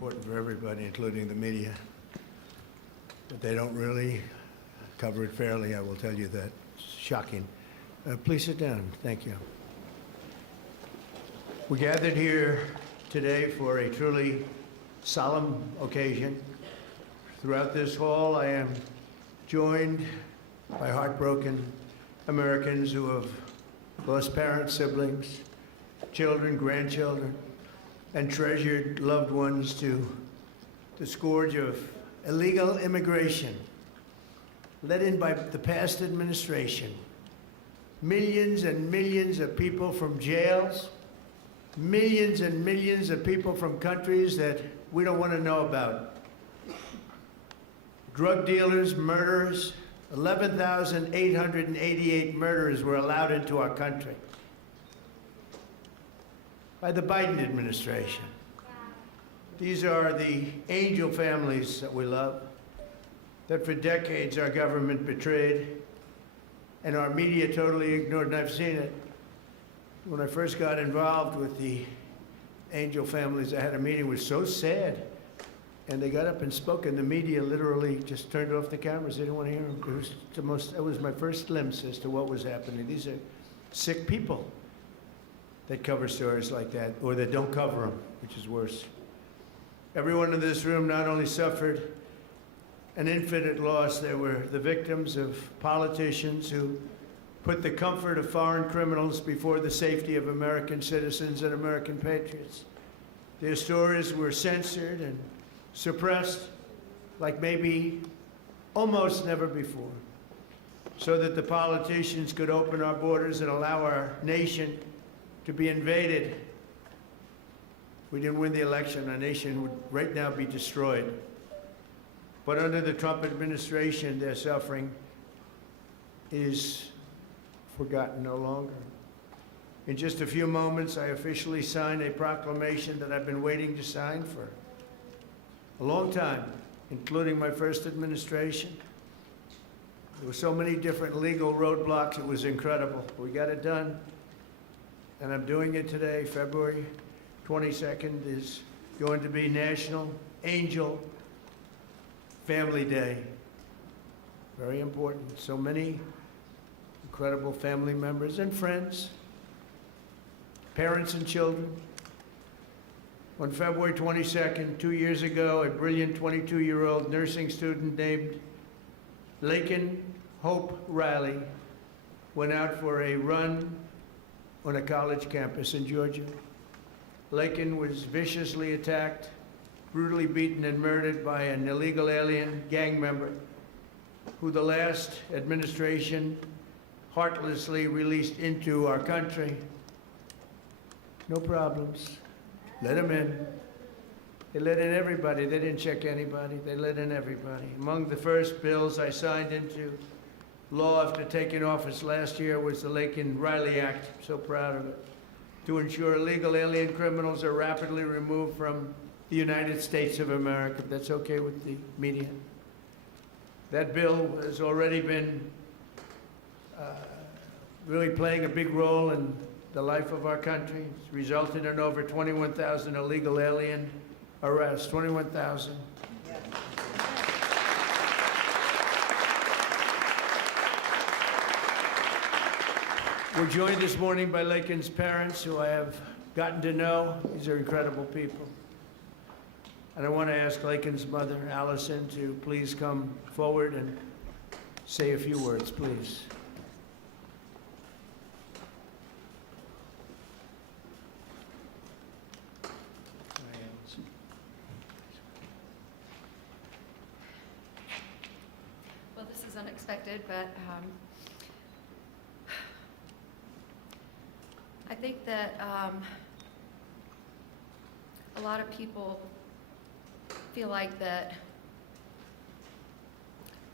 important for everybody, including the media. But they don't really cover it fairly, I will tell you that. It's shocking. Please sit down. Thank you. We gathered here today for a truly solemn occasion. Throughout this hall, I am joined by heartbroken Americans who have lost parents, siblings, children, grandchildren, and treasured loved ones to the scourge of illegal immigration led in by the past administration. Millions and millions of people from jails, millions and millions of people from countries that we don't want to know about. Drug dealers, murderers, 11,888 murderers were allowed into our country by the Biden administration. These are the angel families that we love, that for decades our government betrayed and our media totally ignored, and I've seen it. When I first got involved with the angel families, I had a meeting, it was so sad. And they got up and spoke, and the media literally just turned off the cameras. They didn't want to hear them. It was my first glimpse as to what was happening. These are sick people that cover stories like that, or that don't cover them, which is worse. Everyone in this room not only suffered an infinite loss, there were the victims of politicians who put the comfort of foreign criminals before the safety of American citizens and American patriots. Their stories were censored and suppressed like maybe almost never before, so that the politicians could open our borders and allow our nation to be invaded. If we didn't win the election, our nation would right now be destroyed. But under the Trump administration, their suffering is forgotten no longer. In just a few moments, I officially sign a proclamation that I've been waiting to sign for a long time, including my first administration. There were so many different legal roadblocks, it was incredible. We got it done, and I'm doing it today. February 22nd is going to be National Angel Family Day. Very important. So many incredible family members and friends, parents and children. On February 22nd, 2 years ago, a brilliant 22-year-old nursing student named Laken Riley went out for a run on a college campus in Georgia. Laken was viciously attacked, brutally beaten and murdered by an illegal alien gang member who the last administration heartlessly released into our country. No problems. Let them in. They let in everybody. They didn't check anybody. They let in everybody. Among the first bills I signed into law after taking office last year was the Laken Riley Act. I'm so proud of it. To ensure illegal alien criminals are rapidly removed from the United States of America. If that's okay with the media. That bill has already been really playing a big role in the life of our country. It's resulted in over 21,000 illegal alien arrests. 21,000. Yeah. We're joined this morning by Laken's parents, who I have gotten to know. These are incredible people. And I want to ask Laken's mother, Allison, to please come forward and say a few words, please. Well, this is unexpected, but I think that a lot of people feel like that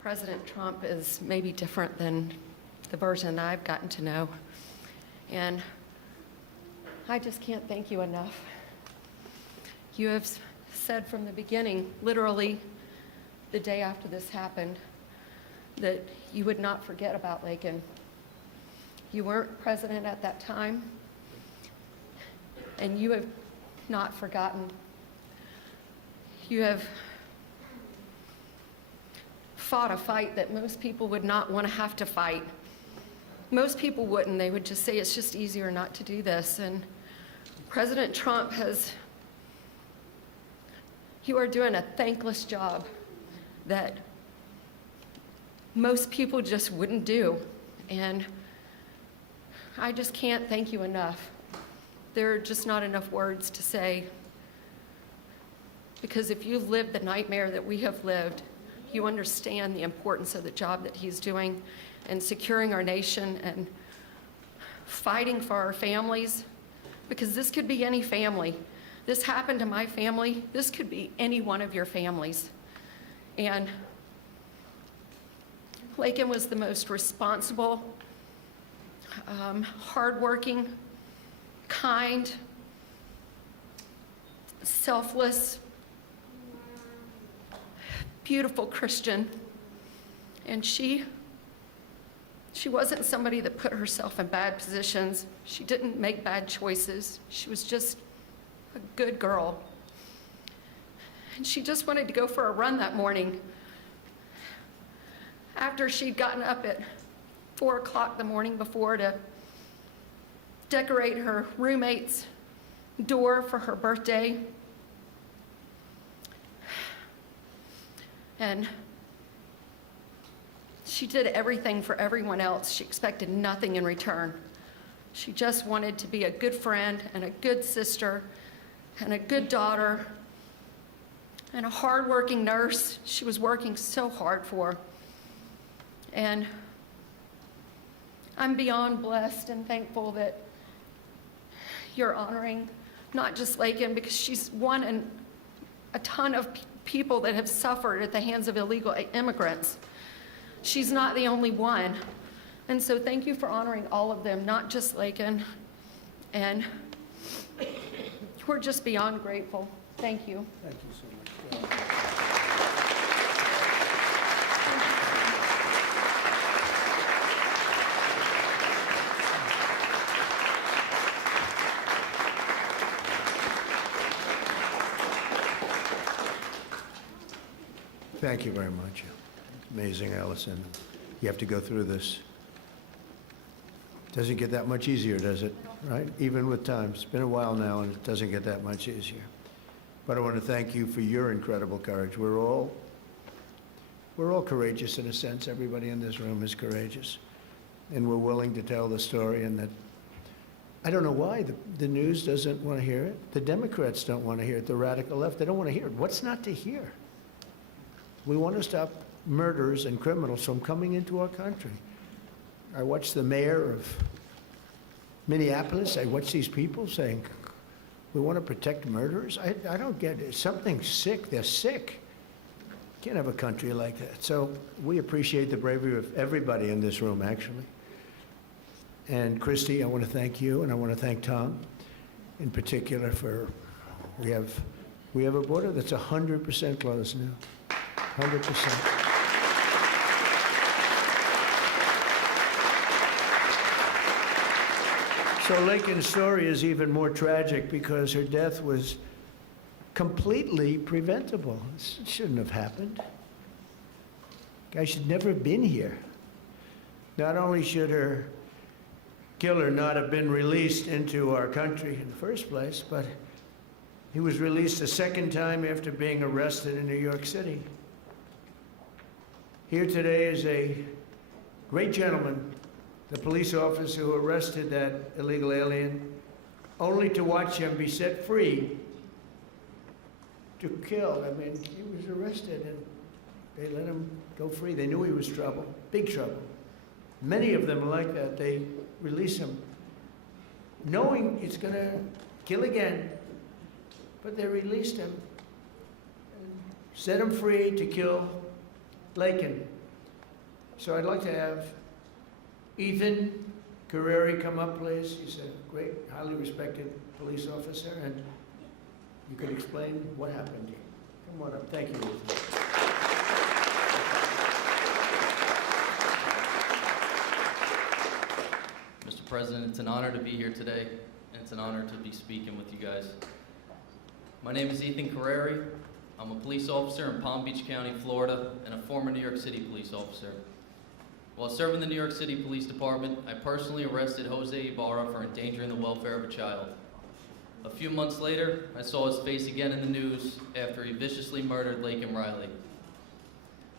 President Trump is maybe different than the version I've gotten to know. And I just can't thank you enough. You have said from the beginning, literally the day after this happened, that you would not forget about Laken. You weren't president at that time, and you have not forgotten. You have fought a fight that most people would not want to have to fight. Most people wouldn't. They would just say it's just easier not to do this. And President Trump you are doing a thankless job that most people just wouldn't do. And I just can't thank you enough. There are just not enough words to say. Because if you've lived the nightmare that we have lived, you understand the importance of the job that he's doing and securing our nation and fighting for our families, because this could be any family. This happened to my family. This could be any one of your families. And Laken was the most responsible, hardworking, kind, selfless, beautiful Christian. And she wasn't somebody that put herself in bad positions. She didn't make bad choices. She was just a good girl. And she just wanted to go for a run that morning after she'd gotten up at 4 o'clock the morning before to decorate her roommate's door for her birthday. And she did everything for everyone else. She expected nothing in return. She just wanted to be a good friend and a good sister and a good daughter and a hardworking nurse she was working so hard for. And I'm beyond blessed and thankful that you're honoring not just Laken, because she's one in a ton of people that have suffered at the hands of illegal immigrants. She's not the only one. And so thank you for honoring all of them, not just Laken. And we're just beyond grateful. Thank you. Thank you so much. Thank you very much. Amazing, Allison. You have to go through this. Doesn't get that much easier, does it? Right? Even with time. It's been a while now, and it doesn't get that much easier. But I want to thank you for your incredible courage. We're all courageous in a sense. Everybody in this room is courageous. And we're willing to tell the story, and that I don't know why the news doesn't want to hear it. The Democrats don't want to hear it. The radical left, they don't want to hear it. What's not to hear? We want to stop murderers and criminals from coming into our country. I watched the mayor of Minneapolis. I watched these people saying, we want to protect murderers. I don't get it. Something's sick. They're sick. Can't have a country like that. So we appreciate the bravery of everybody in this room, actually. And Christy, I want to thank you, and I want to thank Tom in particular for, we have a border that's 100% closed now. 100%. So Laken's story is even more tragic because her death was completely preventable. This shouldn't have happened. Guy should never have been here. Not only should her killer not have been released into our country in the first place, but he was released a second time after being arrested in New York City. Here today is a great gentleman, the police officer who arrested that illegal alien, only to watch him be set free to kill. I mean, he was arrested and they let him go free. They knew he was trouble, big trouble. Many of them are like that. They release him knowing it's going to kill again, but they released him and set him free to kill Laken. So I'd like to have Ethan Carreri come up, please. He's a great, highly respected police officer, and you could explain what happened. Come on up. Thank you, Ethan. Mr. President, it's an honor to be here today, and it's an honor to be speaking with you guys. My name is Ethan Carreri. I'm a police officer in Palm Beach County, Florida, and a former New York City police officer. While serving the New York City Police Department, I personally arrested Jose Ibarra for endangering the welfare of a child. A few months later, I saw his face again in the news after he viciously murdered Laken Riley.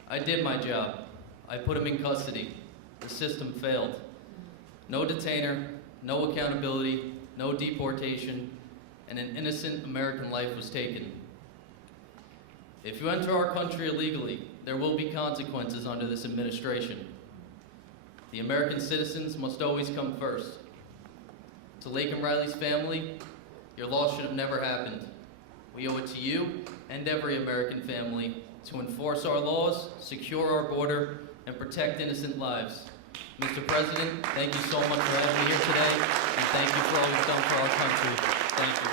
I did my job. I put him in custody. The system failed. No detainer, no accountability, no deportation, and an innocent American life was taken. If you enter our country illegally, there will be consequences under this administration. The American citizens must always come first. To Laken Riley's family, your loss should have never happened. We owe it to you and every American family to enforce our laws, secure our border, and protect innocent lives. Mr. President, thank you so much for having me here today, and thank you for all you've done for our country. Thank you.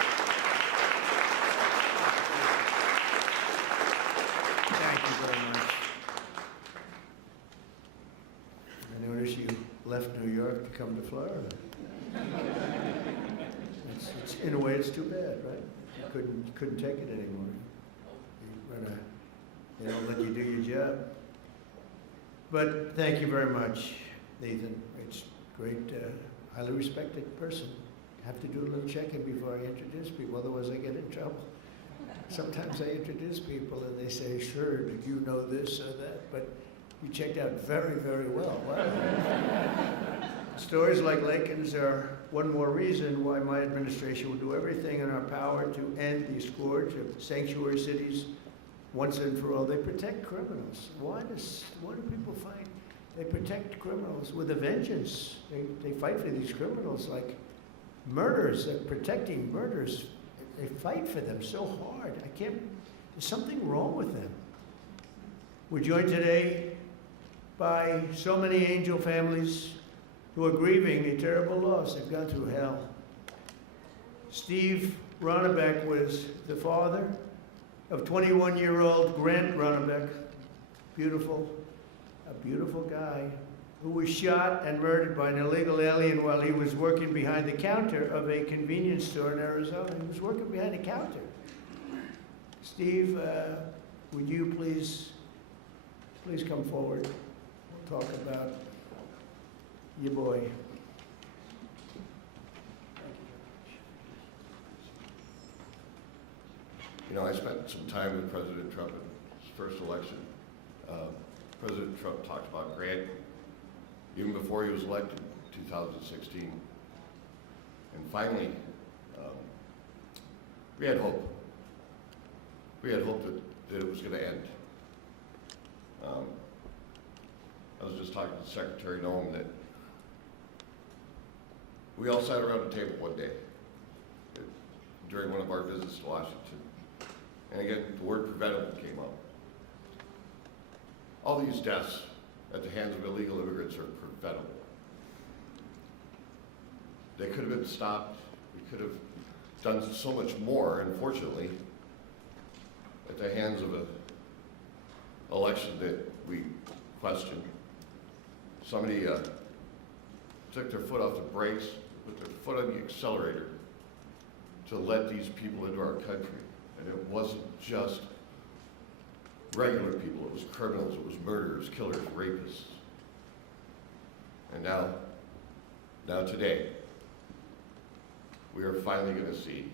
Thank you very much. I notice you left New York to come to Florida. In a way, it's too bad, right? You couldn't take it anymore. They don't let you do your job. But thank you very much, Nathan. It's great, highly respected person. I have to do a little checking before I introduce people, otherwise I get in trouble. Sometimes I introduce people and they say, sure, do you know this or that? But you checked out very, very well. Wow. Stories like Laken's are one more reason why my administration will do everything in our power to end the scourge of sanctuary cities once and for all. They protect criminals. Why do people find they protect criminals with a vengeance? They fight for these criminals like murders. They're protecting murders. They fight for them so hard. There's something wrong with them. We're joined today by so many angel families who are grieving a terrible loss. They've gone through hell. Steve Ronnebeck was the father of 21-year-old Grant Ronnebeck, a beautiful guy, who was shot and murdered by an illegal alien while he was working behind the counter of a convenience store in Arizona. He was working behind the counter. Steve, would you please come forward? We'll talk about your boy. You know, I spent some time with President Trump in his first election. President Trump talked about Grant even before he was elected in 2016. And finally, we had hope. We had hope that it was going to end. I was just talking to Secretary Noem that we all sat around the table one day during one of our visits to Washington. And again, the word preventable came up. All these deaths at the hands of illegal immigrants are preventable. They could have been stopped. We could have done so much more, unfortunately, at the hands of an election that we question. Somebody took their foot off the brakes, put their foot on the accelerator to let these people into our country. And it wasn't just regular people, it was criminals, it was murderers, killers, rapists. And now today, we are finally going to see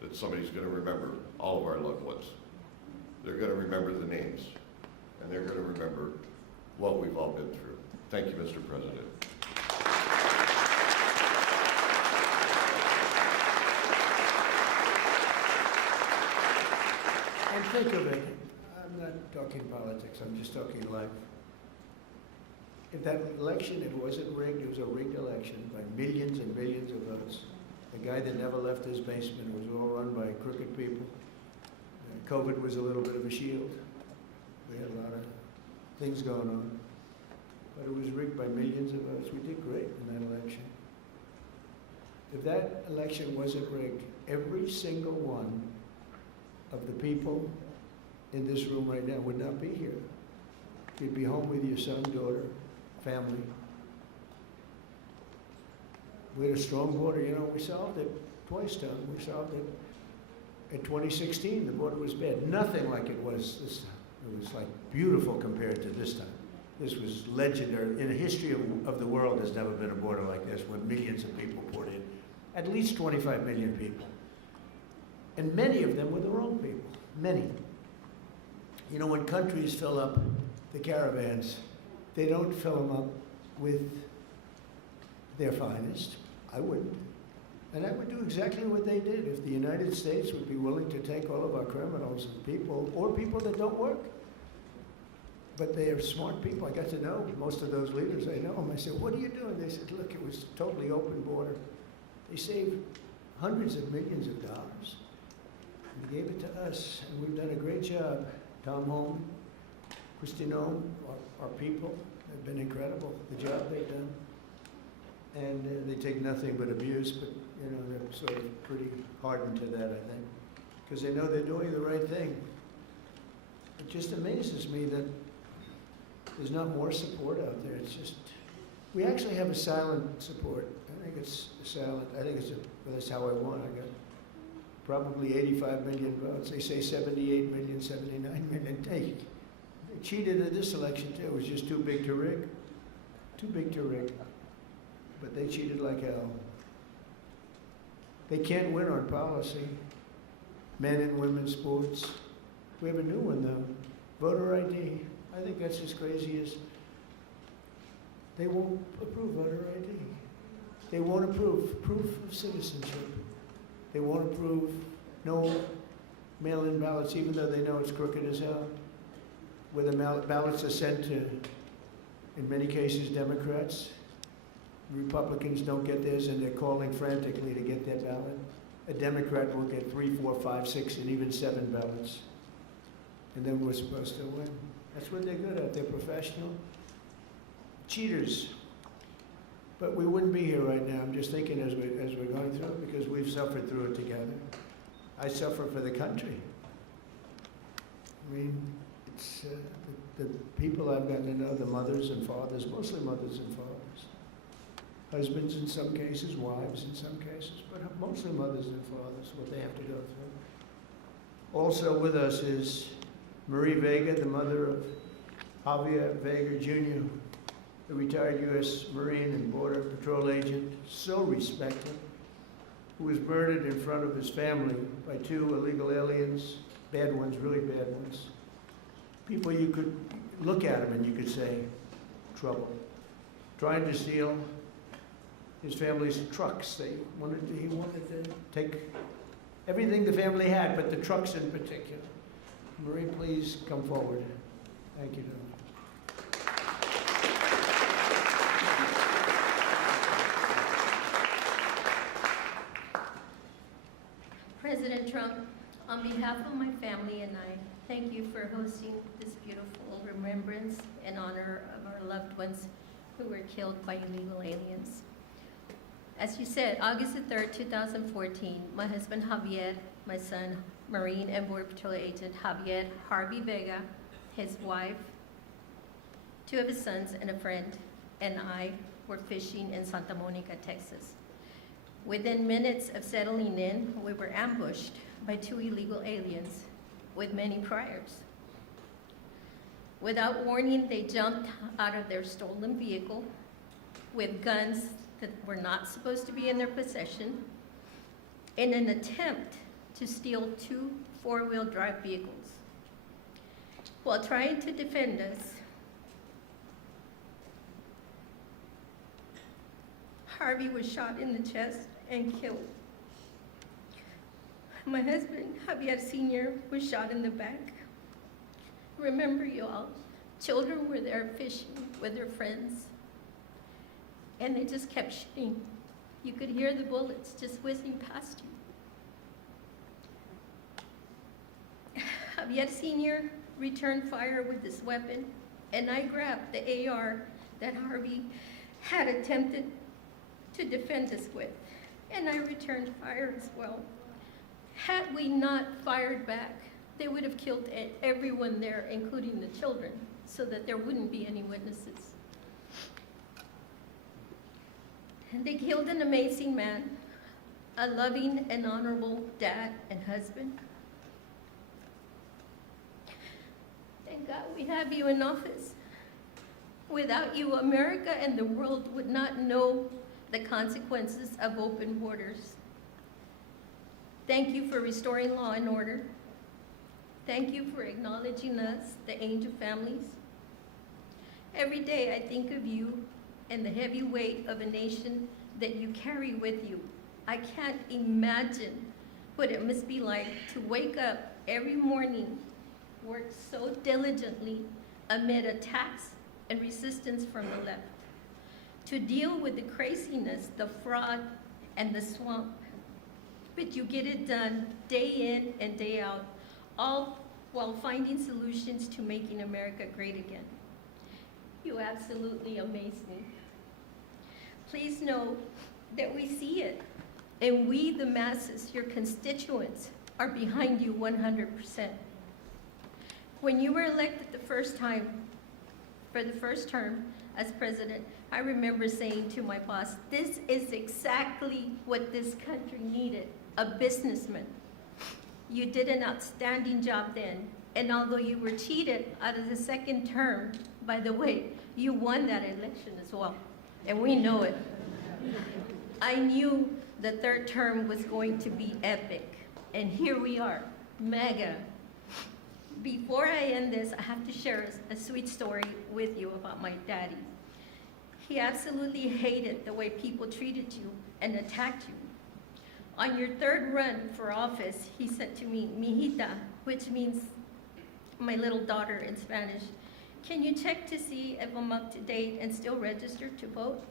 that somebody's going to remember all of our loved ones. They're going to remember the names, and they're going to remember what we've all been through. Thank you, Mr. President. And think of it, I'm not talking politics, I'm just talking life. If that election, it wasn't rigged, it was a rigged election by millions and millions of votes. A guy that never left his basement, it was all run by crooked people. COVID was a little bit of a shield. We had a lot of things going on. But it was rigged by millions of votes. We did great in that election. If that election wasn't rigged, every single one of the people in this room right now would not be here. You'd be home with your son, daughter, family. We had a strong border. You know, we solved it twice, Tom. We solved it In 2016, the border was bad. Nothing like it was this time. It was like beautiful compared to this time. This was legendary. In the history of the world, there's never been a border like this when millions of people poured in. At least 25 million people. And many of them were the wrong people. Many. You know, when countries fill up the caravans, they don't fill them up with their finest. I wouldn't. And I would do exactly what they did if the United States would be willing to take all of our criminals and people, or people that don't work. But they are smart people. I got to know most of those leaders. I know them. I said, what are you doing? They said, look, it was a totally open border. They saved hundreds of millions of dollars. And they gave it to us, and we've done a great job. Tom Holman, Christine, our people have been incredible, the job they've done. And they take nothing but abuse, but you know, they're sort of pretty hardened to that, I think, because they know they're doing the right thing. It just amazes me that there's not more support out there. It's just, we actually have a silent support. I think it's silent. I think that's how I won. I got probably 85 million votes. They say 78 million, 79 million. They cheated in this election too. It was just too big to rig. Too big to rig. But they cheated like hell. They can't win on policy. Men and women's sports. We have a new one though. Voter ID. I think that's as crazy as they won't approve voter ID. They won't approve proof of citizenship. They won't approve no mail-in ballots, even though they know it's crooked as hell. Where the ballots are sent to, in many cases, Democrats. Republicans don't get theirs, and they're calling frantically to get their ballot. A Democrat will get 3, 4, 5, 6, and even 7 ballots. And then we're supposed to win. That's what they're good at. They're professional. Cheaters. But we wouldn't be here right now. I'm just thinking as we're going through it, because we've suffered through it together. I suffer for the country. I mean, it's the people I've gotten to know, the mothers and fathers, mostly mothers and fathers. Husbands in some cases, wives in some cases, but mostly mothers and fathers, what they have to go through. Also with us is Marie Vega, the mother of Javier Vega Jr., the retired U.S. Marine and Border Patrol agent, so respected, who was murdered in front of his family by 2 illegal aliens, bad ones, really bad ones. People you could look at them and you could say, trouble. Trying to steal his family's trucks. He wanted to take everything the family had, but the trucks in particular. Marie, please come forward. Thank you, darling. President Trump, on behalf of my family and I, thank you for hosting this beautiful remembrance in honor of our loved ones who were killed by illegal aliens. As you said, August the 3rd, 2014, my husband Javier, my son, Marine and Border Patrol agent Javier Harvey Vega, his wife, 2 of his sons and a friend, and I were fishing in Santa Monica, Texas. Within minutes of settling in, we were ambushed by 2 illegal aliens with many priors. Without warning, they jumped out of their stolen vehicle with guns that were not supposed to be in their possession in an attempt to steal 2 4-wheel drive vehicles. While trying to defend us, Harvey was shot in the chest and killed. My husband, Javier Sr., was shot in the back. Remember, you all, children were there fishing with their friends, and they just kept shooting. You could hear the bullets just whizzing past you. Javier Sr. returned fire with his weapon, and I grabbed the AR that Harvey had attempted to defend us with, and I returned fire as well. Had we not fired back, they would have killed everyone there, including the children, so that there wouldn't be any witnesses. And they killed an amazing man a loving and honorable dad and husband. Thank God we have you in office. Without you, America and the world would not know the consequences of open borders. Thank you for restoring law and order. Thank you for acknowledging us, the angel families. Every day I think of you and the heavy weight of a nation that you carry with you. I can't imagine what it must be like to wake up every morning, work so diligently amid attacks and resistance from the left, to deal with the craziness, the fraud, and the swamp. But you get it done day in and day out, all while finding solutions to making America great again. You absolutely amaze me. Please know that we see it, and we, the masses, your constituents, are behind you 100%. When you were elected the first time, for the first term as president, I remember saying to my boss, this is exactly what this country needed, a businessman. You did an outstanding job then, and although you were cheated out of the second term, by the way, you won that election as well, and we know it. I knew the third term was going to be epic, and here we are, mega. Before I end this, I have to share a sweet story with you about my daddy. He absolutely hated the way people treated you and attacked you. On your third run for office, he said to me, "Mijita," which means my little daughter in Spanish, "Can you check to see if I'm up to date and still registered to vote?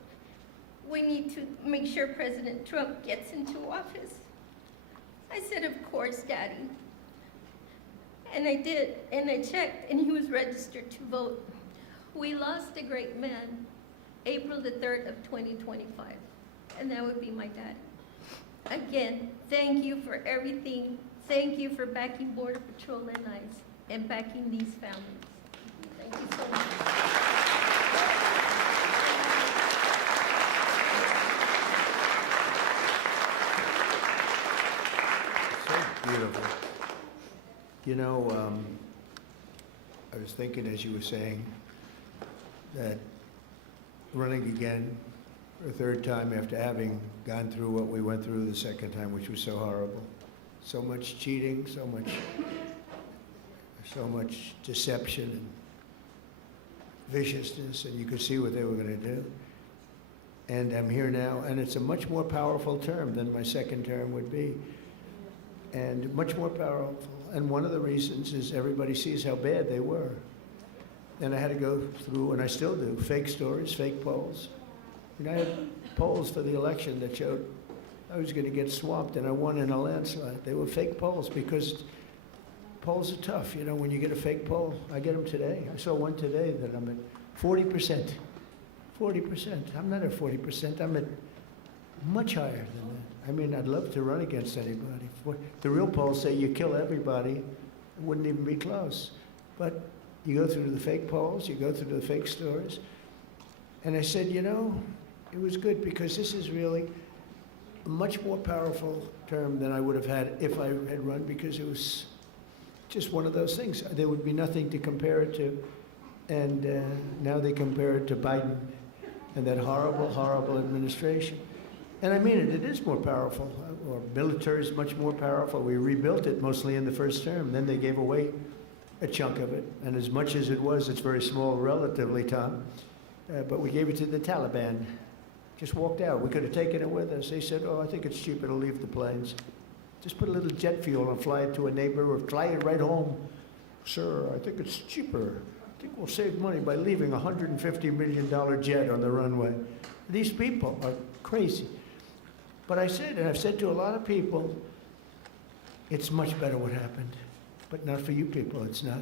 We need to make sure President Trump gets into office." I said, "Of course, Daddy." And I did, and I checked, and he was registered to vote. We lost a great man, April the 3rd of 2025, and that would be my daddy. Again, thank you for everything. Thank you for backing Border Patrol and ICE, and backing these families. Thank you so much. So beautiful. You know, I was thinking as you were saying that running again for a third time after having gone through what we went through the second time, which was so horrible. So much cheating, so much deception and viciousness, and you could see what they were going to do. And I'm here now, and it's a much more powerful term than my second term would be, and much more powerful. And one of the reasons is everybody sees how bad they were. And I had to go through, and I still do, fake stories, fake polls. And I had polls for the election that showed I was going to get swamped, and I won in a landslide. They were fake polls because polls are tough. You know, when you get a fake poll, I get them today. I saw one today that I'm at 40%. 40%. I'm not at 40%. I'm at much higher than that. I mean, I'd love to run against anybody. The real polls say you kill everybody. It wouldn't even be close. But you go through the fake polls, you go through the fake stories. And I said, you know, it was good because this is really a much more powerful term than I would have had if I had run, because it was just one of those things. There would be nothing to compare it to. And now they compare it to Biden and that horrible, horrible administration. And I mean it, it is more powerful. Our military is much more powerful. We rebuilt it mostly in the first term. Then they gave away a chunk of it. And as much as it was, it's very small relatively, Tom. But we gave it to the Taliban. Just walked out. We could have taken it with us. They said, oh, I think it's cheaper to leave the planes. Just put a little jet fuel and fly it to a neighbor or fly it right home. Sir, I think it's cheaper. I think we'll save money by leaving a $150 million jet on the runway. These people are crazy. But I said, and I've said to a lot of people, it's much better what happened. But not for you people, it's not.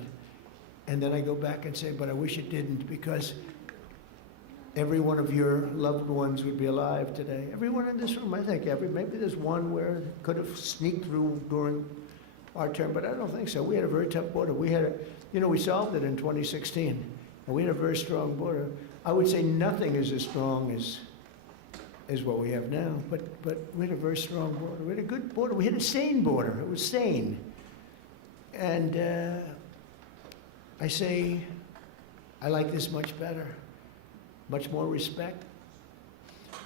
And then I go back and say, but I wish it didn't, because every one of your loved ones would be alive today. Everyone in this room, I think. Maybe there's one where it could have sneaked through during our term, but I don't think so. We had a very tough border. We had we solved it in 2016, and we had a very strong border. I would say nothing is as strong as as what we have now, but we had a very strong border. We had a good border. We had a sane border. It was sane. And I say, I like this much better, much more respect.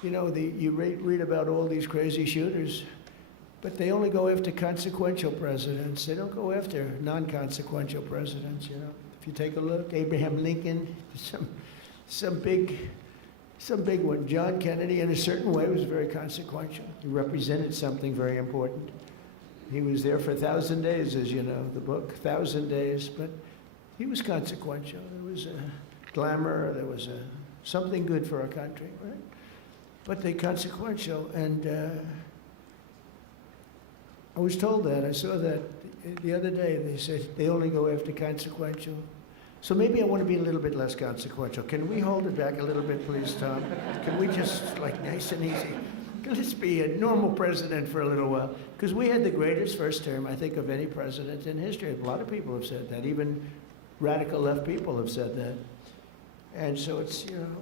You know, you read about all these crazy shooters, but they only go after consequential presidents. They don't go after non-consequential presidents, you know. If you take a look, Abraham Lincoln, some big one. John Kennedy, in a certain way, was very consequential. He represented something very important. He was there for 1,000 days, as you know, the book, 1,000 days, but he was consequential. There was a glamour, there was something good for our country, right? But they're consequential, and I was told that. I saw that the other day. They said they only go after consequential. So maybe I want to be a little bit less consequential. Can we hold it back a little bit, please, Tom? Can we just, like, nice and easy? Let's be a normal president for a little while. Because we had the greatest first term, I think, of any president in history. A lot of people have said that. Even radical left people have said that. And so it's, you know,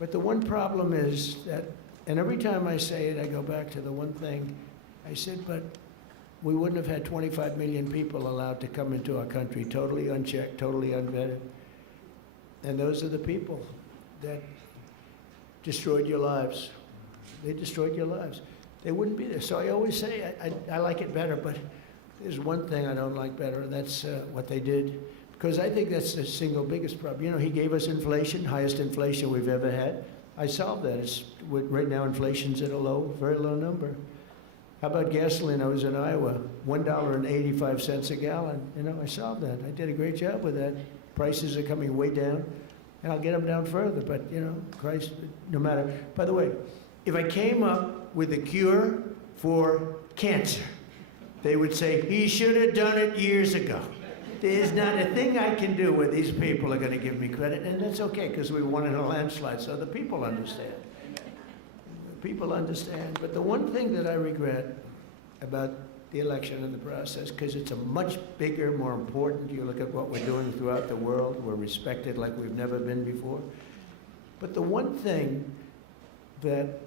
but the one problem is that, and every time I say it, I go back to the one thing. I said, but we wouldn't have had 25 million people allowed to come into our country, totally unchecked, totally unvetted. And those are the people that destroyed your lives. They destroyed your lives. They wouldn't be there. So I always say, I like it better, but there's one thing I don't like better, and that's what they did. Because I think that's the single biggest problem. You know, he gave us inflation, highest inflation we've ever had. I solved that. Right now, inflation's at a low, very low number. How about gasoline? I was in Iowa, $1.85 a gallon. You know, I solved that. I did a great job with that. Prices are coming way down, and I'll get them down further. But, you know, Christ, no matter. By the way, if I came up with a cure for cancer, they would say, he should have done it years ago. There's not a thing I can do where these people are going to give me credit, and that's okay, because we won in a landslide, so the people understand. The people understand. But the one thing that I regret about the election and the process, because it's a much bigger, more important, you look at what we're doing throughout the world, we're respected like we've never been before. But the one thing that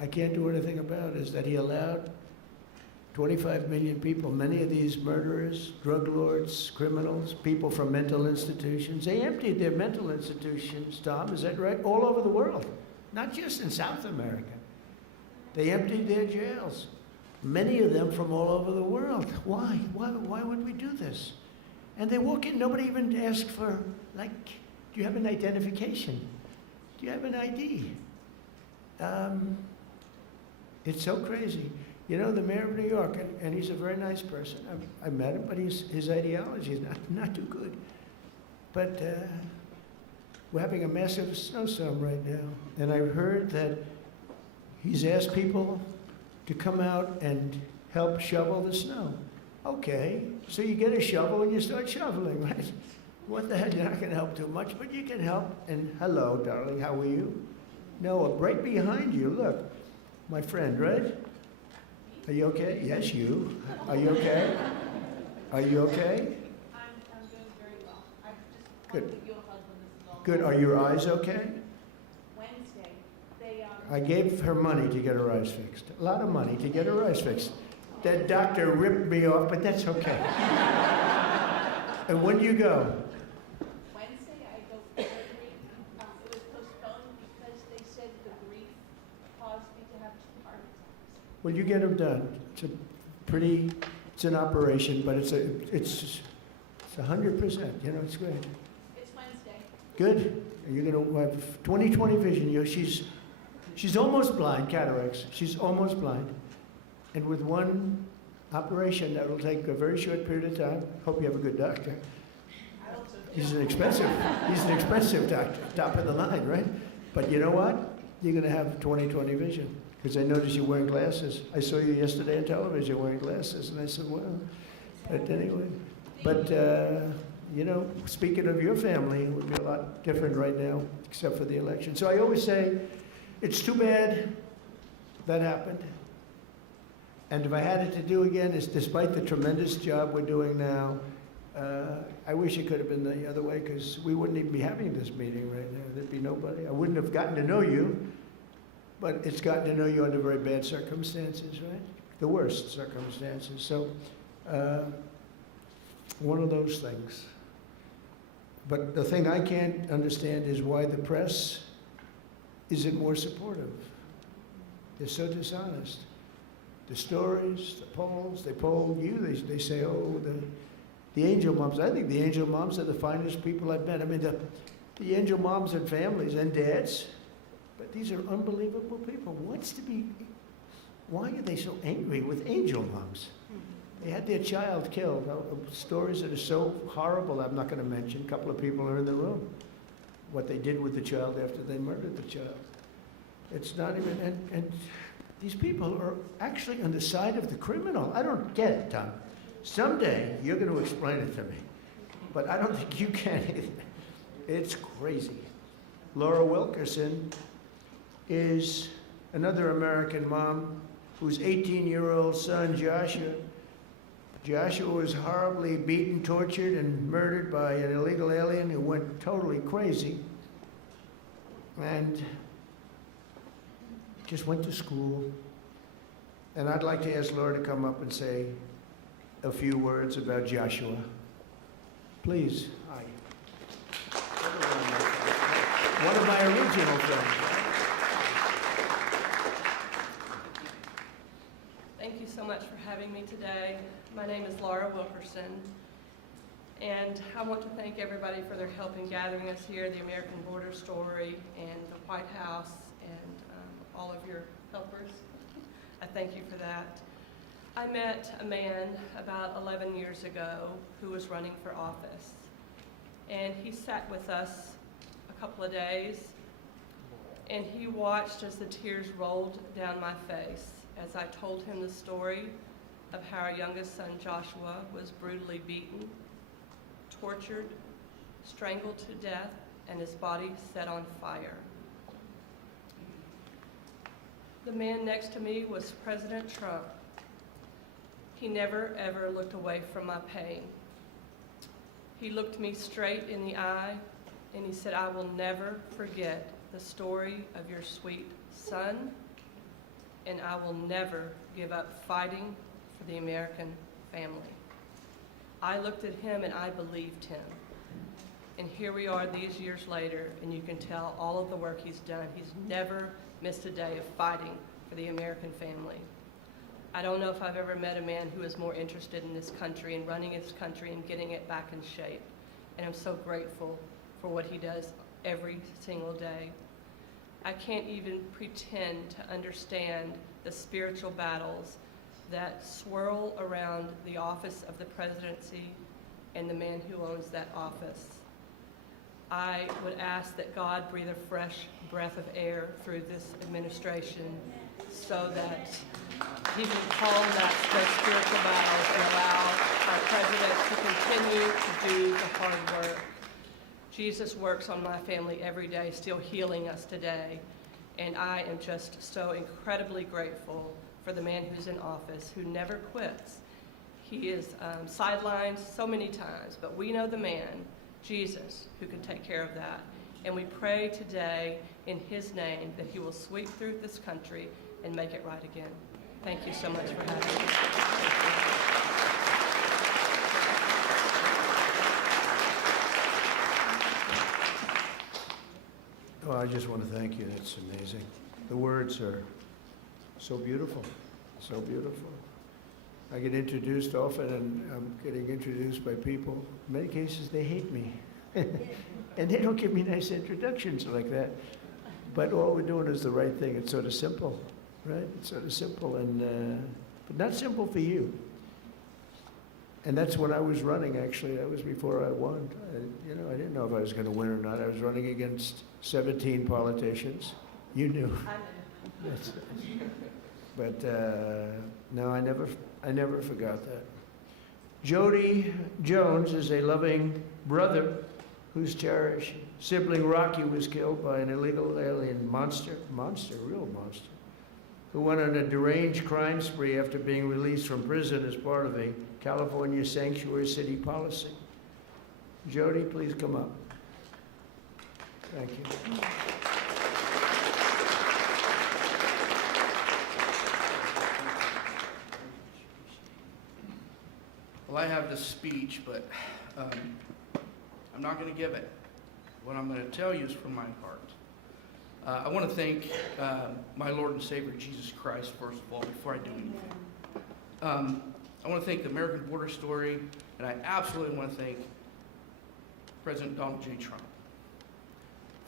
I can't do anything about is that he allowed 25 million people, many of these murderers, drug lords, criminals, people from mental institutions. They emptied their mental institutions, Tom, is that right? All over the world, not just in South America. They emptied their jails, many of them from all over the world. Why? Why would we do this? And they walk in, nobody even asked for, like, do you have an identification? Do you have an ID? It's so crazy. You know, the mayor of New York, and he's a very nice person. I met him, but his ideology is not too good. But we're having a massive snowstorm right now. And I heard that he's asked people to come out and help shovel the snow. Okay, so you get a shovel and you start shoveling, right? What the hell, you're not gonna help too much, but you can help. And hello, darling, how are you? Noah, right behind you, look. My friend, right? Are you okay? Yes, you. Are you okay? Are you okay? I'm doing very well. I just Good. want to give you a hug when this is all Good. Are your eyes okay? Wednesday, they, I gave her money to get her eyes fixed. A lot of money to get her eyes fixed. That doctor ripped me off, but that's okay. And when do you go? Wednesday, I go for surgery. It was postponed because they said the grief caused me to have 2 heart attacks. Well, you get them done. It's an operation, but it's 100%. You know, it's great. It's Wednesday. Good. You're gonna have 20/20 vision. You know, she's almost blind, cataracts. She's almost blind, and with one operation that will take a very short period of time. Hope you have a good doctor. I hope so. He's an expensive doctor, top of the line, right? But you know what? You're gonna have 20/20 vision. Because I noticed you're wearing glasses. I saw you yesterday on television wearing glasses, and I said, well, but anyway. But, you know, speaking of your family, it would be a lot different right now, except for the election. So I always say, it's too bad that happened. And if I had it to do again, it's despite the tremendous job we're doing now, I wish it could have been the other way, because we wouldn't even be having this meeting right now. There'd be nobody. I wouldn't have gotten to know you. but it's gotten to know you under very bad circumstances, right? The worst circumstances. So, one of those things. But the thing I can't understand is why the press isn't more supportive. They're so dishonest. The stories, the polls, they poll you, they say, oh, the angel moms. I think the angel moms are the finest people I've met. I mean, the angel moms and families and dads, but these are unbelievable people. Why are they so angry with angel moms? They had their child killed. Stories that are so horrible, I'm not going to mention. A couple of people are in the room. What they did with the child after they murdered the child. It's not even, and these people are actually on the side of the criminal. I don't get it, Tom. Someday you're going to explain it to me, but I don't think you can either. It's crazy. Laura Wilkerson is another American mom whose 18-year-old son, Joshua was horribly beaten, tortured, and murdered by an illegal alien who went totally crazy and just went to school. And I'd like to ask Laura to come up and say a few words about Joshua. Please. Hi. One of my original friends. Thank you so much for having me today. My name is Laura Wilkerson, and I want to thank everybody for their help in gathering us here, the American Border Story and the White House, and all of your helpers. I thank you for that. I met a man about 11 years ago who was running for office, and he sat with us a couple of days, and he watched as the tears rolled down my face as I told him the story of how our youngest son Joshua was brutally beaten, tortured, strangled to death, and his body set on fire. The man next to me was President Trump. He never, ever looked away from my pain. He looked me straight in the eye, and he said, I will never forget the story of your sweet son, and I will never give up fighting for the American family. I looked at him and I believed him. And here we are these years later, and you can tell all of the work he's done. He's never missed a day of fighting for the American family. I don't know if I've ever met a man who is more interested in this country and running his country and getting it back in shape. And I'm so grateful for what he does every single day. I can't even pretend to understand the spiritual battles that swirl around the office of the presidency and the man who owns that office. I would ask that God breathe a fresh breath of air through this administration so that he can calm those spiritual battles and allow our president to continue to do the hard work. Jesus works on my family every day, still healing us today. And I am just so incredibly grateful for the man who's in office, who never quits. He is sidelined so many times, but we know the man, Jesus, who can take care of that. And we pray today in his name that he will sweep through this country and make it right again. Thank you so much for having me. Oh, I just want to thank you. It's amazing. The words are so beautiful, so beautiful. I get introduced often, and I'm getting introduced by people. In many cases, they hate me. And they don't give me nice introductions like that. But all we're doing is the right thing. It's sort of simple, right? It's sort of simple, but not simple for you. And that's when I was running, actually. That was before I won. I didn't know if I was going to win or not. I was running against 17 politicians. You knew. I knew. But no, I never forgot that. Jody Jones is a loving brother whose cherished sibling Rocky was killed by an illegal alien real monster, who went on a deranged crime spree after being released from prison as part of a California sanctuary city policy. Jody, please come up. Thank you. Well, I have this speech, but I'm not going to give it. What I'm going to tell you is from my heart. I want to thank my Lord and Savior, Jesus Christ, first of all, before I do anything. I want to thank the American Border Story, and I absolutely want to thank President Donald J. Trump.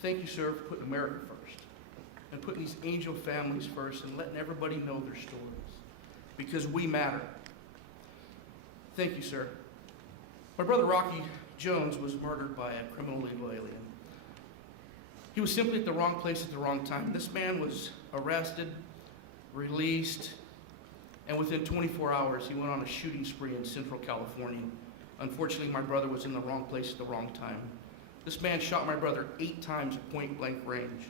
Thank you, sir, for putting America first, and putting these angel families first, and letting everybody know their stories, because we matter. Thank you, sir. My brother Rocky Jones was murdered by a criminal illegal alien. He was simply at the wrong place at the wrong time. This man was arrested, released, and within 24 hours, he went on a shooting spree in Central California. Unfortunately, my brother was in the wrong place at the wrong time. This man shot my brother 8 times at point-blank range.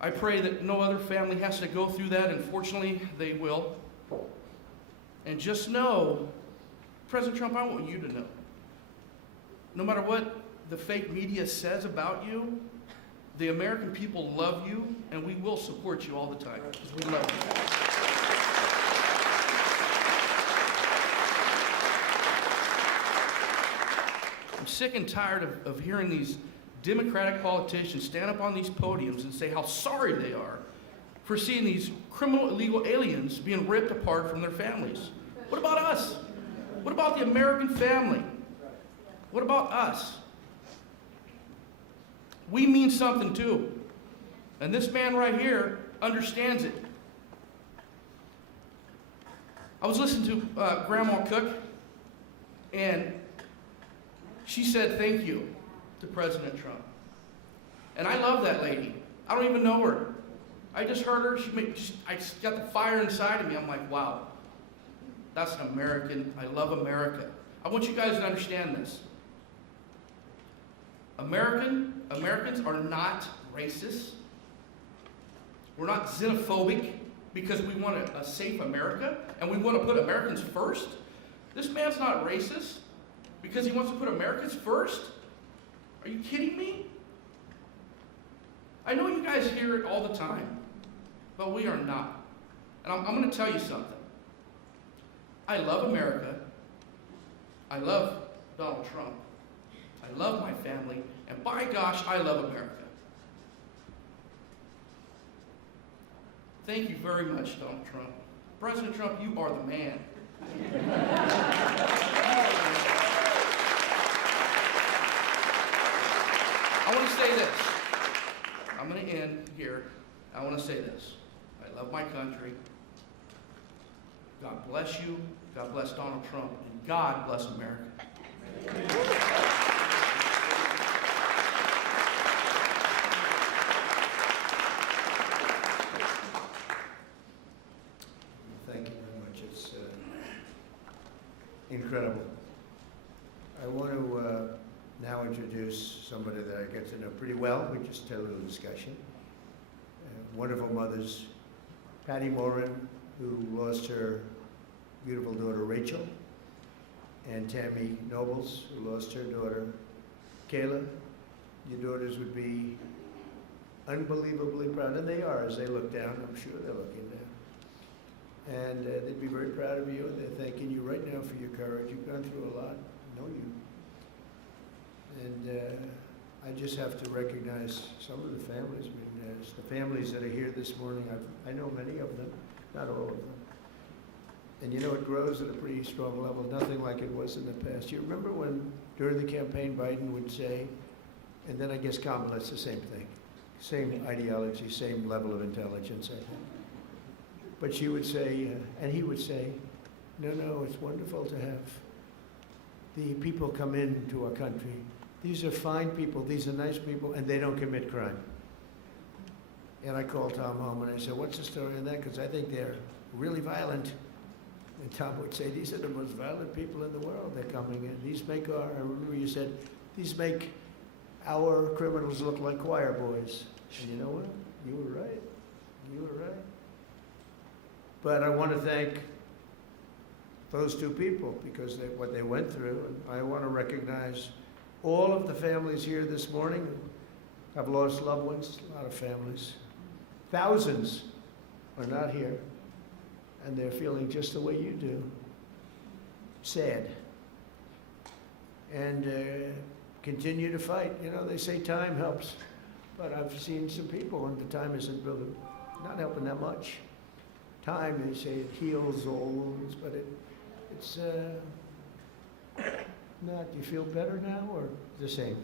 I pray that no other family has to go through that. Unfortunately, they will. And just know, President Trump, I want you to know, no matter what the fake media says about you, the American people love you, and we will support you all the time, because we love you. I'm sick and tired of hearing these Democratic politicians stand up on these podiums and say how sorry they are for seeing these criminal illegal aliens being ripped apart from their families. What about us? What about the American family? What about us? We mean something too. And this man right here understands it. I was listening to Grandma Cook, and she said thank you to President Trump. And I love that lady. I don't even know her. I just heard her. I just got the fire inside of me. I'm like, wow, that's an American. I love America. I want you guys to understand this. Americans are not racist. We're not xenophobic because we want a safe America and we want to put Americans first. This man's not racist because he wants to put Americans first. Are you kidding me? I know you guys hear it all the time, but we are not. And I'm going to tell you something. I love America. I love Donald Trump. I love my family, and by gosh, I love America. Thank you very much, Donald Trump. President Trump, you are the man. I want to say this. I'm going to end here. I want to say this. I love my country. God bless you. God bless Donald Trump. And God bless America. Thank you very much. It's incredible. I want to now introduce somebody that I get to know pretty well. We just had a little discussion. Wonderful mothers, Patty Morin, who lost her beautiful daughter Rachel, and Tammy Nobles, who lost her daughter Kayla. Your daughters would be unbelievably proud, and they are as they look down. I'm sure they're looking down. And they'd be very proud of you, and they're thanking you right now for your courage. You've gone through a lot, I know you. And I just have to recognize some of the families. I mean, the families that are here this morning, I know many of them, not all of them. And you know, it grows at a pretty strong level, nothing like it was in the past. You remember when, during the campaign, Biden would say, and then I guess Kamala's the same thing, same ideology, same level of intelligence, I think. But she would say, and he would say, no, it's wonderful to have the people come into our country. These are fine people, these are nice people, and they don't commit crime. And I called Tom home and I said, what's the story on that? Because I think they're really violent. And Tom would say, these are the most violent people in the world. They're coming in. These make our, I remember you said, these make our criminals look like choir boys. And you know what? You were right. You were right. But I want to thank those two people because what they went through. And I want to recognize all of the families here this morning who have lost loved ones, a lot of families. Thousands are not here, and they're feeling just the way you do. sad. And continue to fight. You know, they say time helps, but I've seen some people and the time isn't really not helping that much. Time, they say it heals all wounds, but it's not. Do you feel better now or the same?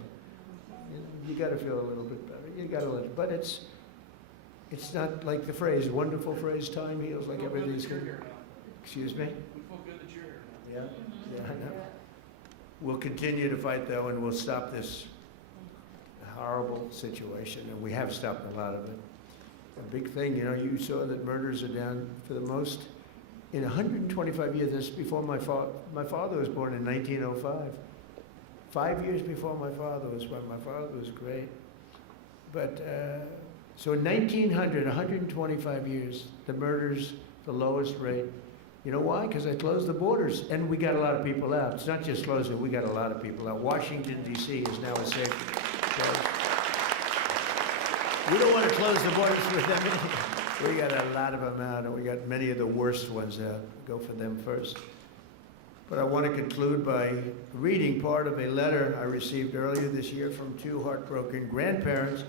You got to feel a little bit better. You got to but it's not like the phrase, wonderful phrase, time heals, like everything's good. Excuse me? We feel good that you're here now. Yeah, I know. We'll continue to fight though, and we'll stop this horrible situation, and we have stopped a lot of it. A big thing, you know, you saw that murders are down for the most in 125 years. This is before my father was born in 1905. 5 years before my father was born. My father was great. But, so in 1900, 125 years, the murders, the lowest rate. You know why? Because I closed the borders, and we got a lot of people out. It's not just closing, we got a lot of people out. Washington, D.C. is now a safe place. We don't want to close the borders for them anyway. We got a lot of them out, and we got many of the worst ones out. Go for them first. But I want to conclude by reading part of a letter I received earlier this year from two heartbroken grandparents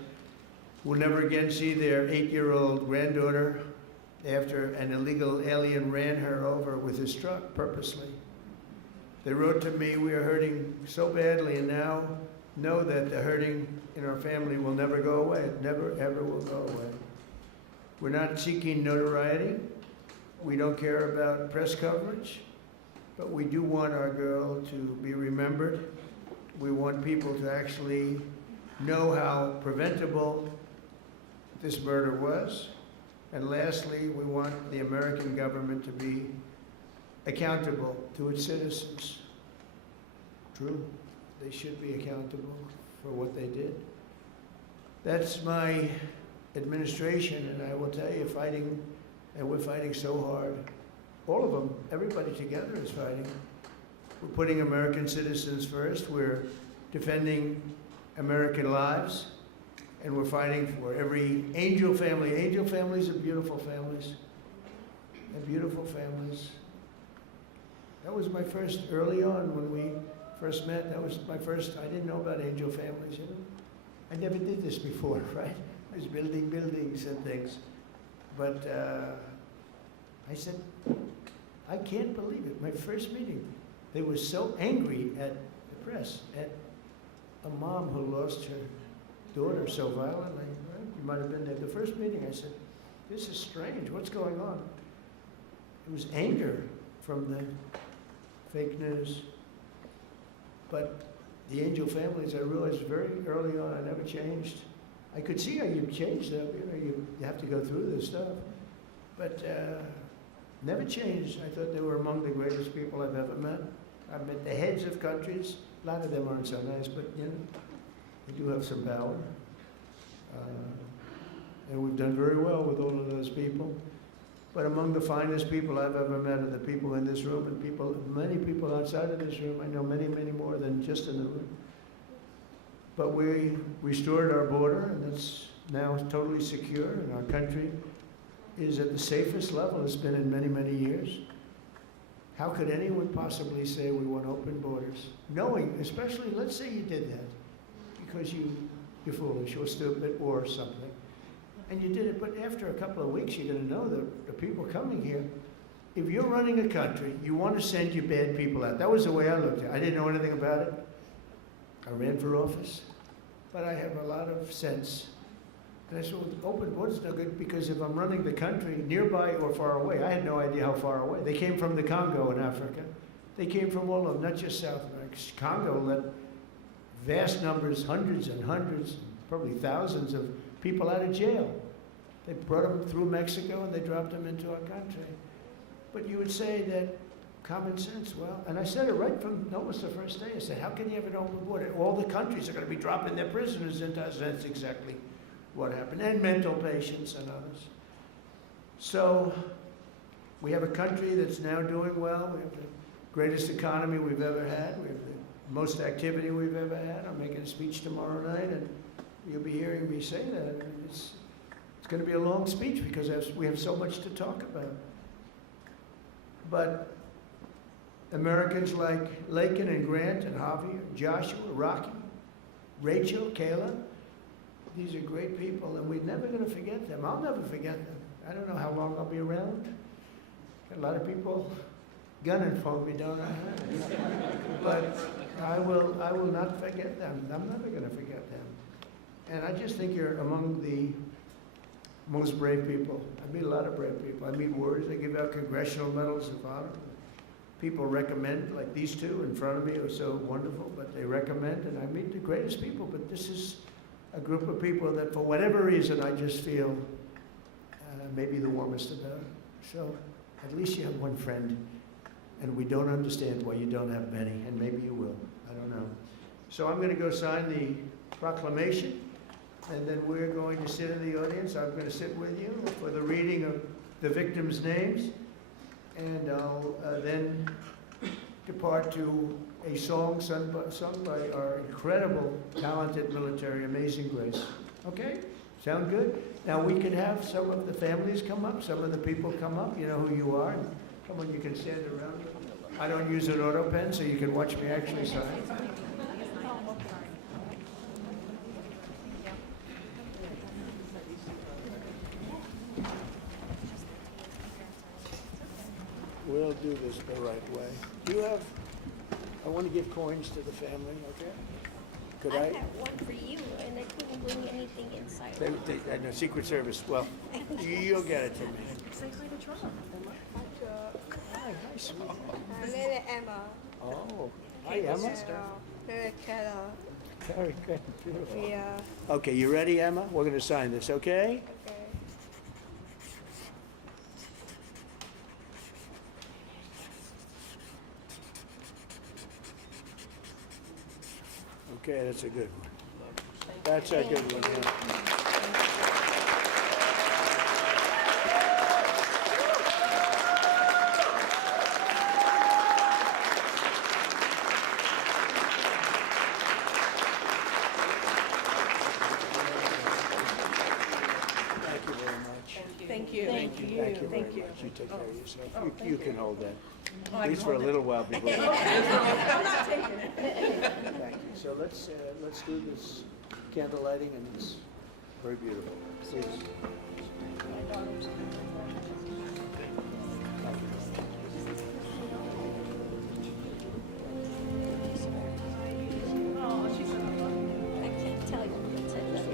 who will never again see their 8-year-old granddaughter after an illegal alien ran her over with his truck purposely. They wrote to me, "We are hurting so badly, and now know that the hurting in our family will never go away. It never, ever will go away. We're not seeking notoriety. We don't care about press coverage, but we do want our girl to be remembered. We want people to actually know how preventable this murder was. And lastly, we want the American government to be accountable to its citizens." True, they should be accountable for what they did. That's my administration, and I will tell you, fighting, and we're fighting so hard. All of them, everybody together is fighting. We're putting American citizens first. We're defending American lives. And we're fighting for every angel family. Angel families are beautiful families. They're beautiful families. That was my first, early on when we first met, that was my first, I didn't know about angel families, you know. I never did this before, right? I was building buildings and things. But I said, I can't believe it. My first meeting, they were so angry at the press, at a mom who lost her daughter so violently. Right? You might have been there. The first meeting, I said, this is strange. What's going on? It was anger from the fake news. But the angel families, I realized very early on, I never changed. I could see how you changed them. You know, you have to go through this stuff. But never changed. I thought they were among the greatest people I've ever met. I've met the heads of countries. A lot of them aren't so nice, but you know, they do have some power. And we've done very well with all of those people. But among the finest people I've ever met are the people in this room, and people, many people outside of this room. I know many, many more than just in the room. But we restored our border, and it's now totally secure, and our country is at the safest level it's been in many, many years. How could anyone possibly say we want open borders? Knowing, especially, let's say you did that because you're foolish or stupid or something. And you did it, but after a couple of weeks, you're going to know that the people coming here, if you're running a country, you want to send your bad people out. That was the way I looked at it. I didn't know anything about it. I ran for office, but I have a lot of sense. And I said, well, open borders is no good because if I'm running the country nearby or far away, I had no idea how far away. They came from the Congo in Africa. They came from all of them, not just South America. Congo let vast numbers, hundreds and hundreds, probably thousands of people out of jail. They brought them through Mexico and they dropped them into our country. But you would say that common sense, well, and I said it right from almost the first day. I said, how can you have an open border? All the countries are going to be dropping their prisoners into us. That's exactly what happened. And mental patients and others. So we have a country that's now doing well. We have the greatest economy we've ever had. We have the most activity we've ever had. I'm making a speech tomorrow night, and you'll be hearing me say that. I mean, it's going to be a long speech because we have so much to talk about. But Americans like Laken and Grant and Javier, Joshua, Rocky, Rachel, Kayla. These are great people, and we're never going to forget them. I'll never forget them. I don't know how long I'll be around. Got a lot of people gunning for me, don't I? But I will not forget them. I'm never going to forget them. And I just think you're among the most brave people. I meet a lot of brave people. I meet warriors. They give out congressional medals of honor. People recommend, like these two in front of me are so wonderful, but they recommend, and I meet the greatest people. But this is a group of people that, for whatever reason, I just feel maybe the warmest about. So at least you have one friend, and we don't understand why you don't have many, and maybe you will. I don't know. So I'm going to go sign the proclamation, and then we're going to sit in the audience. I'm going to sit with you for the reading of the victims' names, and I'll then depart to a song sung by our incredible, talented military, Amazing Grace. Okay? Sound good? Now we can have some of the families come up, some of the people come up. You know who you are. Come on, you can stand around. I don't use an auto pen, so you can watch me actually sign. We'll do this the right way. Do you have, I want to give coins to the family, okay? Could I? have one for you, and I couldn't bring anything inside. I know, Secret Service, well, you'll get it to me. Hi, nice. My name is Emma. Oh, hi, Emma. Very Carol. Very good, beautiful. Yeah. Okay, you ready, Emma? We're going to sign this, okay? Okay. Okay, that's a good one. That's a good one, yeah. Thank you very much. Thank you. Thank you very much. You take care of yourself. You can hold that. At least for a little while before. I'm not taking it. Thank you. So let's do this candle lighting, and it's very beautiful. Please. I can't tell you what it said.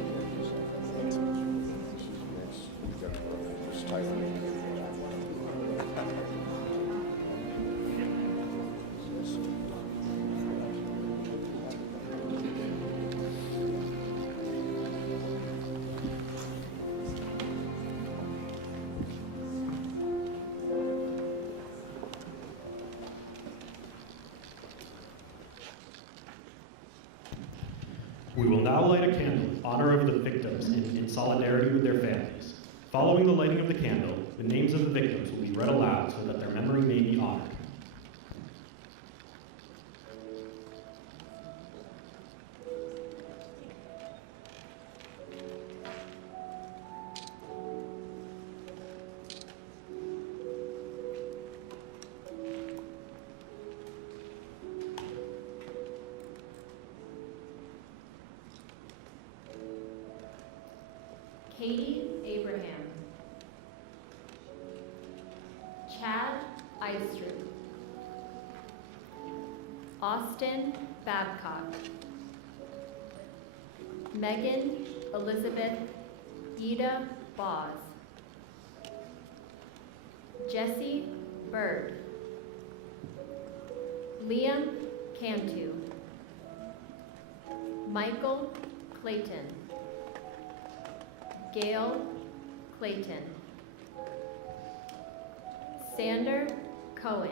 We will now light a candle in honor of the victims in solidarity with their families. Following the lighting of the candle, the names of the victims will be read aloud so that their memory may be honored. Katie Abraham, Chad Eistrup, Austin Babcock, Megan Elizabeth Ida Boz, Jesse Bird, Liam Cantu, Michael Clayton, Gail Clayton, Sander Cohen,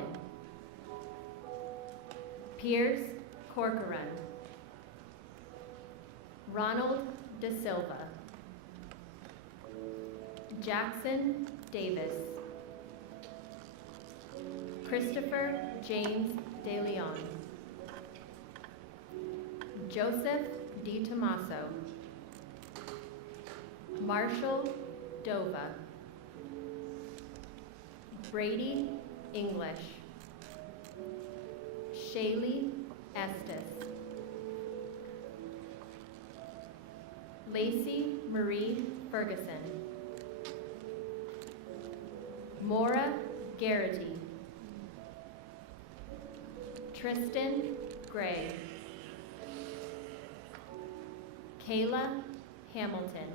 Piers Corcoran, Ronald De Silva, Jackson Davis, Christopher James De Leon, Joseph Di Tomaso, Marshall Dova, Brady English, Shaylee Estes, Lacey Marie Ferguson, Maura Garrity, Tristan Gray, Kayla Hamilton,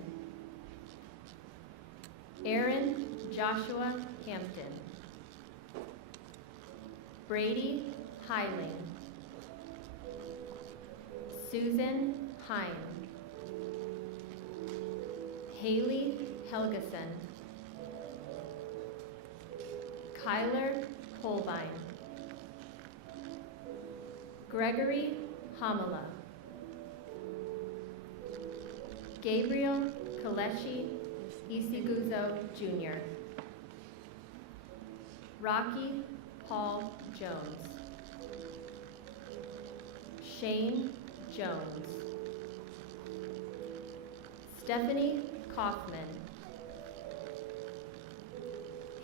Aaron Joshua Hampton, Brady Hyling, Susan Hine, Haley Helgeson, Kyler Holbein, Gregory Hamala, Gabriel Kaleshi Isiguzo Jr., Rocky Paul Jones, Shane Jones, Stephanie Kaufman,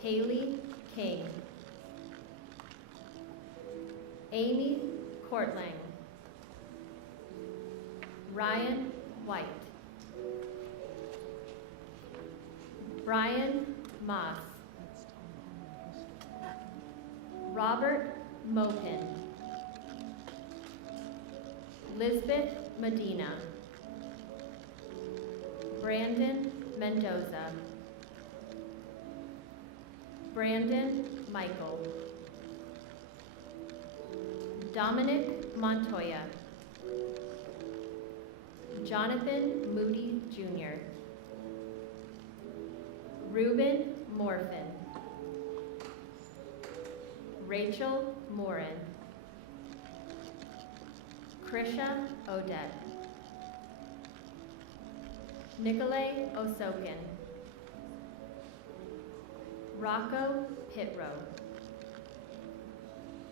Haley King, Amy Courtlang, Ryan White, Brian Moss, Robert Mopin, Lisbeth Medina, Brandon Mendoza, Brandon Michael, Dominic Montoya, Jonathan Moody Jr., Reuben Morfin, Rachel Morin, Krisha Odette, Nicolay Osokin, Rocco Pitrow,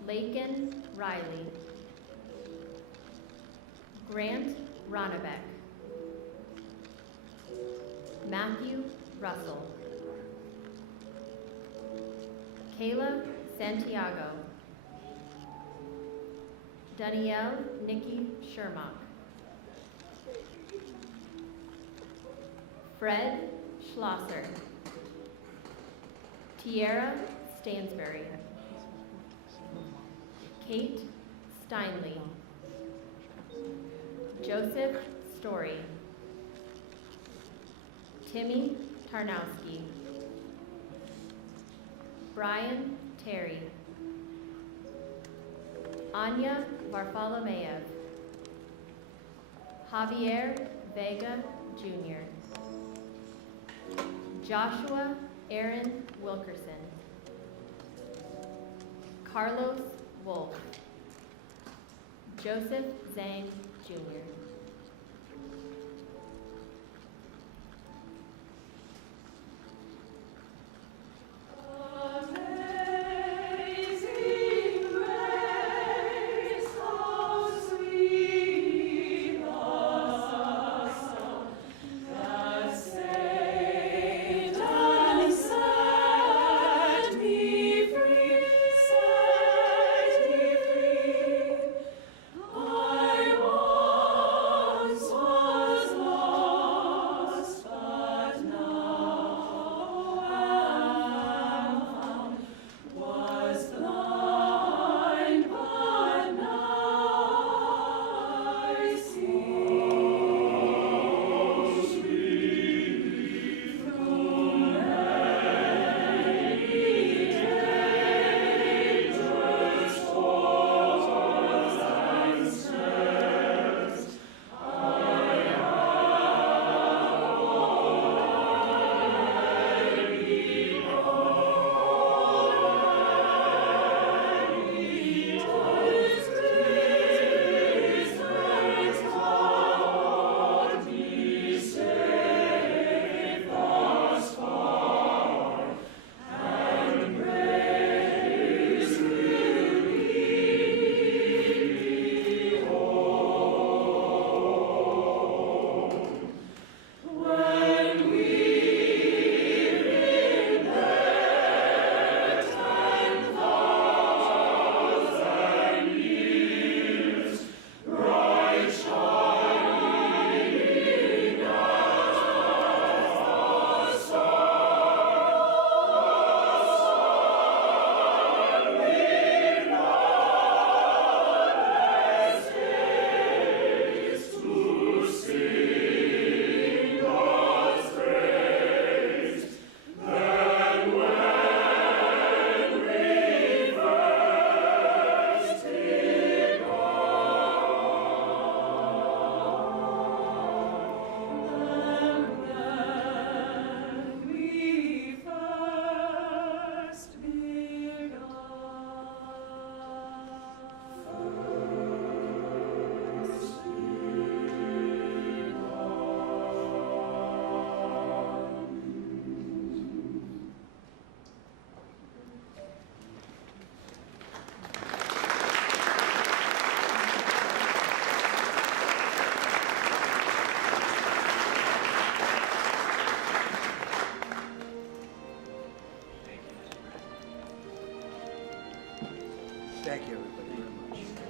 Laken Riley, Grant Ronnebeck, Matthew Russell, Kayla Santiago, Danielle Nikki Shermock, Fred Schlosser, Tierra Stansberry, Kate Steinley, Joseph Story, Timmy Tarnowski, Brian Terry, Anya Varfolomeev, Javier Vega Jr., Joshua Aaron Wilkerson, Carlos Wolf, Joseph Zhang Jr. I Thank you, everybody, very much.